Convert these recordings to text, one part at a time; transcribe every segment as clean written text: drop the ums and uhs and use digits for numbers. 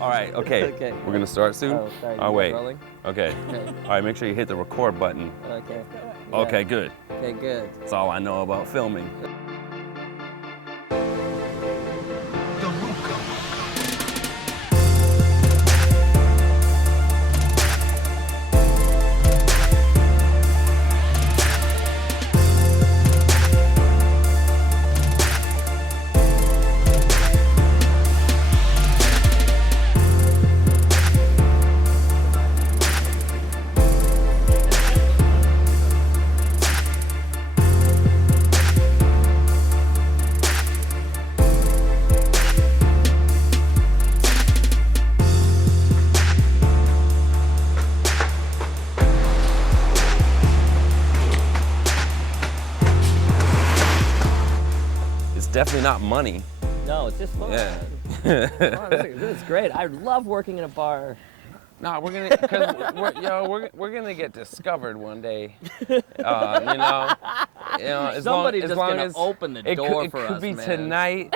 All right, okay. Okay. We're gonna start soon? Oh, sorry. Oh, you wait. Rolling? Okay. Okay. All right, make sure you hit the record button. Okay. Yeah. Okay, good. Okay, good. That's all I know about filming. Definitely not money. No, it's just fun. Yeah. This is great. I love working in a bar. No, we're gonna, cause we're gonna get discovered one day. As Somebody's just long gonna as open the door for us, it could be man. tonight.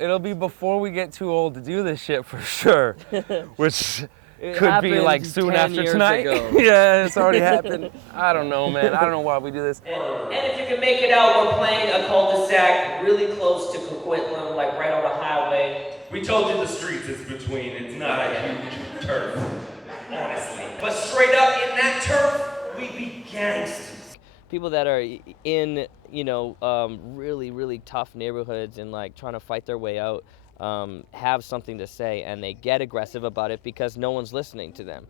It'll be before we get too old to do this shit for sure. Which It could be like happened soon 10 after years tonight. ago. Yeah, it's already happened. I don't know, man. I don't know why we do this. And if you can make it out, we're playing a cul-de-sac really close to Coquitlam, like right on the highway. We told you the streets it's between. It's not a huge turf, honestly. But straight up in that turf, we be gangsters. People that are in, really, really tough neighborhoods and like trying to fight their way out, have something to say, and they get aggressive about it because no one's listening to them.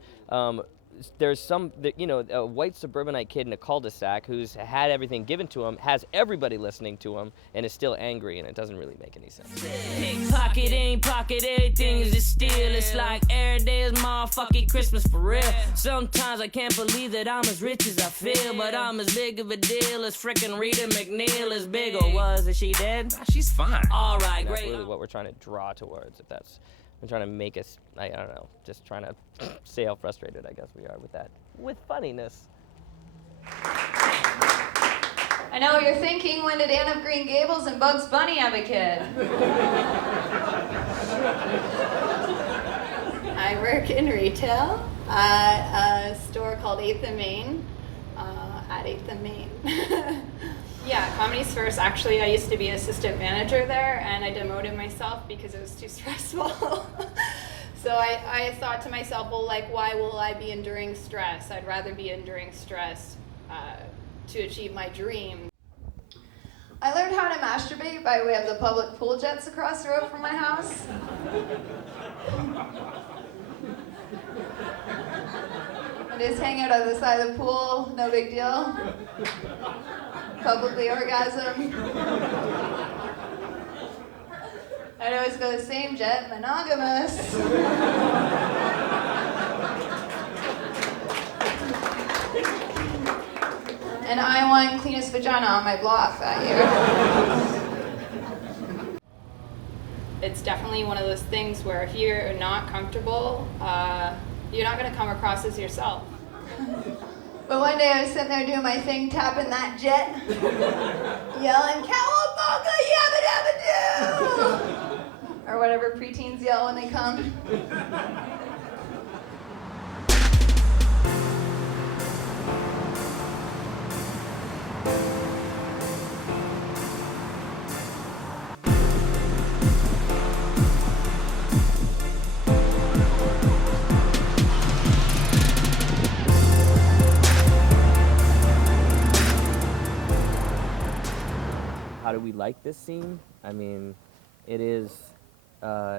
There's a white suburbanite kid in a cul-de-sac who's had everything given to him, has everybody listening to him, and is still angry, and it doesn't really make any sense. Pickpocket ain't pocket, everything is just steal. It's like every day is motherfucking Christmas for real. Sometimes I can't believe that I'm as rich as I feel, but I'm as big of a deal as frickin' Rita McNeil. Is big or was, is she dead? Nah, she's fine. All right, That's great. really what we're trying to draw towards. If that's, I'm trying to make us, I don't know, just trying to say how frustrated I guess we are with that, with funniness. I know what you're thinking. When did Anne of Green Gables and Bugs Bunny have a kid? I work in retail at a store called 8th and Main, at 8th and Main. Yeah, Comedy's First. Actually, I used to be assistant manager there, and I demoted myself because it was too stressful. So I thought to myself, well, like, why will I be enduring stress? I'd rather be enduring stress to achieve my dream. I learned how to masturbate by way of the public pool jets across the road from my house. I just hang out on the side of the pool, no big deal. Publicly orgasm. I'd always go the same jet, monogamous. And I won cleanest vagina on my block that year. It's definitely one of those things where if you're not comfortable, you're not going to come across as yourself. But one day I was sitting there doing my thing, tapping that jet, yelling, "Cowabunga, yabba dabba doo!" Or whatever preteens yell when they come. How do we like this scene? I mean, it is, there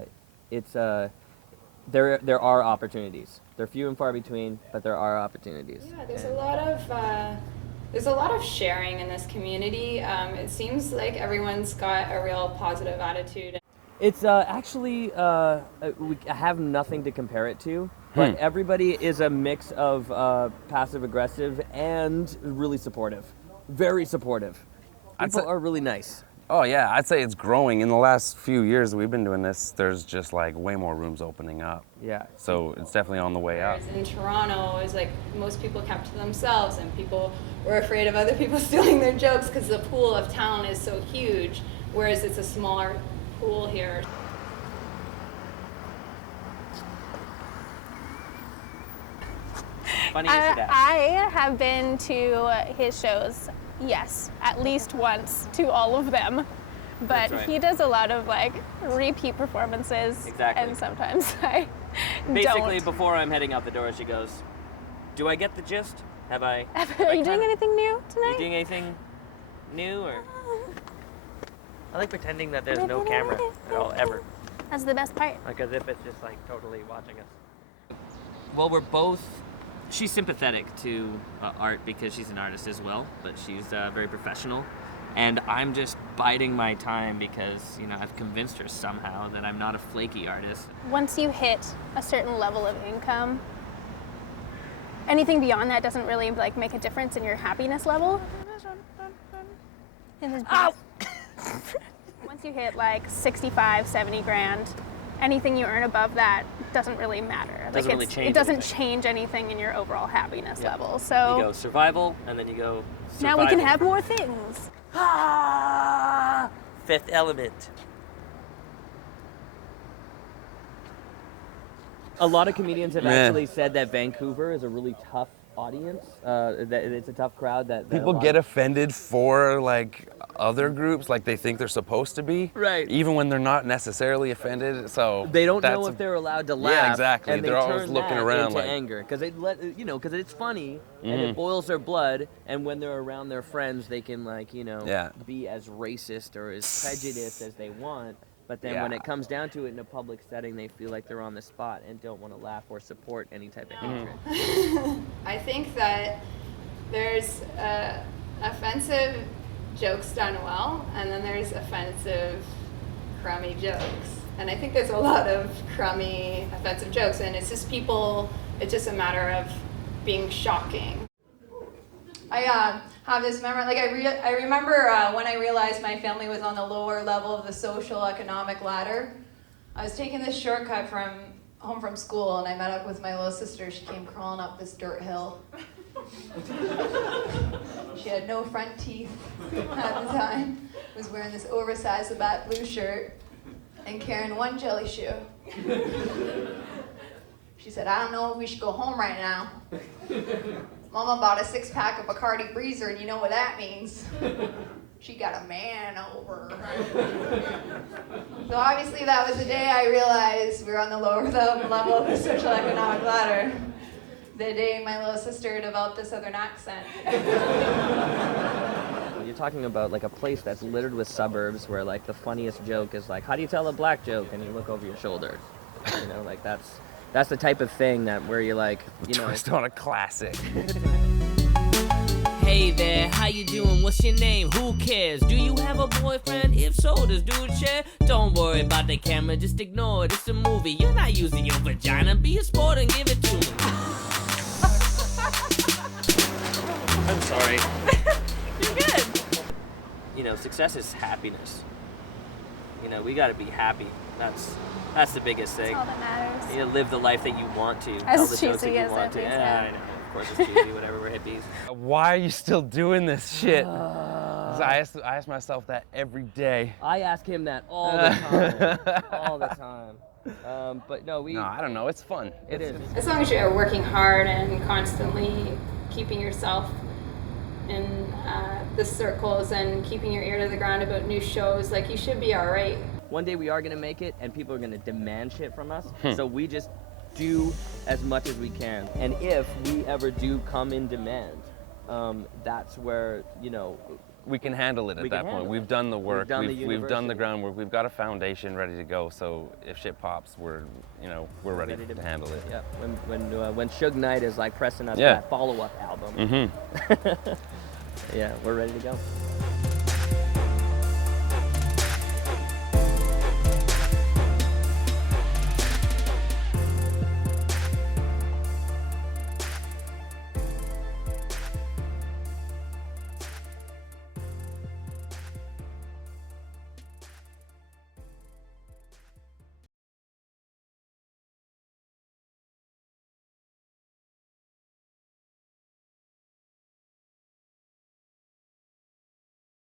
are opportunities. They're few and far between, but there are opportunities. Yeah, there's a lot of sharing in this community. It seems like everyone's got a real positive attitude. It's actually, we have nothing to compare it to, but everybody is a mix of passive aggressive and really supportive. Very supportive. People are really nice. Oh yeah, I'd say it's growing. In the last few years that we've been doing this, there's just like way more rooms opening up. Yeah. So it's definitely on the way up. In Toronto, it was like most people kept to themselves, and people were afraid of other people stealing their jokes because the pool of town is so huge, whereas it's a smaller pool here. Funny you should ask. I have been to his shows, yes, at least once, to all of them. But That's right. he does a lot of like repeat performances. Exactly. And sometimes I Basically, don't. before I'm heading out the door, she goes, "Do I get the gist? Have I? Are you doing anything new tonight? Are you doing anything new or?" I like pretending that there's no camera at all, ever. That's the best part. Like as if it's just like totally watching us. Well, we're both. She's sympathetic to art because she's an artist as well, but she's very professional. And I'm just biding my time because, you know, I've convinced her somehow that I'm not a flaky artist. Once you hit a certain level of income, anything beyond that doesn't really like make a difference in your happiness level. Ow! Once you hit like 65, 70 grand, anything you earn above that doesn't really matter. Doesn't really change It doesn't anything. change anything in your overall happiness Yeah. level. You So go survival, and then you go now we can survival. have more things. Ah! Fifth element. A lot of comedians have Man. actually said that Vancouver is a really tough audience. That it's a tough crowd. That People a lot get of- offended for like other groups, like they think they're supposed to be. Right. Even when they're not necessarily offended. So They don't that's know a- if they're allowed to laugh. Yeah, exactly. And they They're always turn looking that around into like- anger because because it's funny and Mhm. it boils their blood. And when they're around their friends, they can Yeah. be as racist or as prejudiced as they want. But then Yeah. when it comes down to it in a public setting, they feel like they're on the spot and don't want to laugh or support any type of hatred. I think that there's offensive jokes done well, and then there's offensive, crummy jokes. And I think there's a lot of crummy, offensive jokes, and it's just people, it's just a matter of being shocking. I have this memory, like I remember when I realized my family was on the lower level of the social economic ladder. I was taking this shortcut from home from school, and I met up with my little sister. She came crawling up this dirt hill. She had no front teeth at the time, was wearing this oversized Labatt blue shirt, and carrying one jelly shoe. She said, "I don't know if we should go home right now. Mama bought a 6-pack of Bacardi Breezer, and you know what that means. She got a man over." So obviously that was the day I realized we were on the lower level of the social economic ladder. The day my little sister developed a southern accent. You're talking about like a place that's littered with suburbs where like the funniest joke is like, how do you tell a black joke? And you look over your shoulder. You know, like that's the type of thing that where you're like, you know. Twist on a classic. Hey there, how you doing? What's your name? Who cares? Do you have a boyfriend? If so, does dude share? Don't worry about the camera, just ignore it. It's a movie. You're not using your vagina. Be a sport and give it to me. I'm sorry. You're good. You know, success is happiness. You know, we got to be happy. That's the biggest thing. That's all that matters. You live the life that you want to. As tell the jokes that cheesy you as want that to. may Yeah, sound. I know. Of course it's cheesy. Whatever. We're hippies. Why are you still doing this shit? 'Cause I ask myself that every day. I ask him that all the time. All the time. But no, No, I don't know. It's fun. It is. As long as you're working hard and constantly keeping yourself in the circles and keeping your ear to the ground about new shows, like you should be all right. One day we are gonna make it, and people are gonna demand shit from us. So we just do as much as we can. And if we ever do come in demand, that's where We can handle it We at can that point. handle We've it. done the work. We've done the We've done the university. groundwork. We've got a foundation ready to go. So if shit pops, we're ready to handle it. Yeah. When Suge Knight is like pressing us Yeah. that follow-up album. Mm-hmm. Yeah, we're ready to go.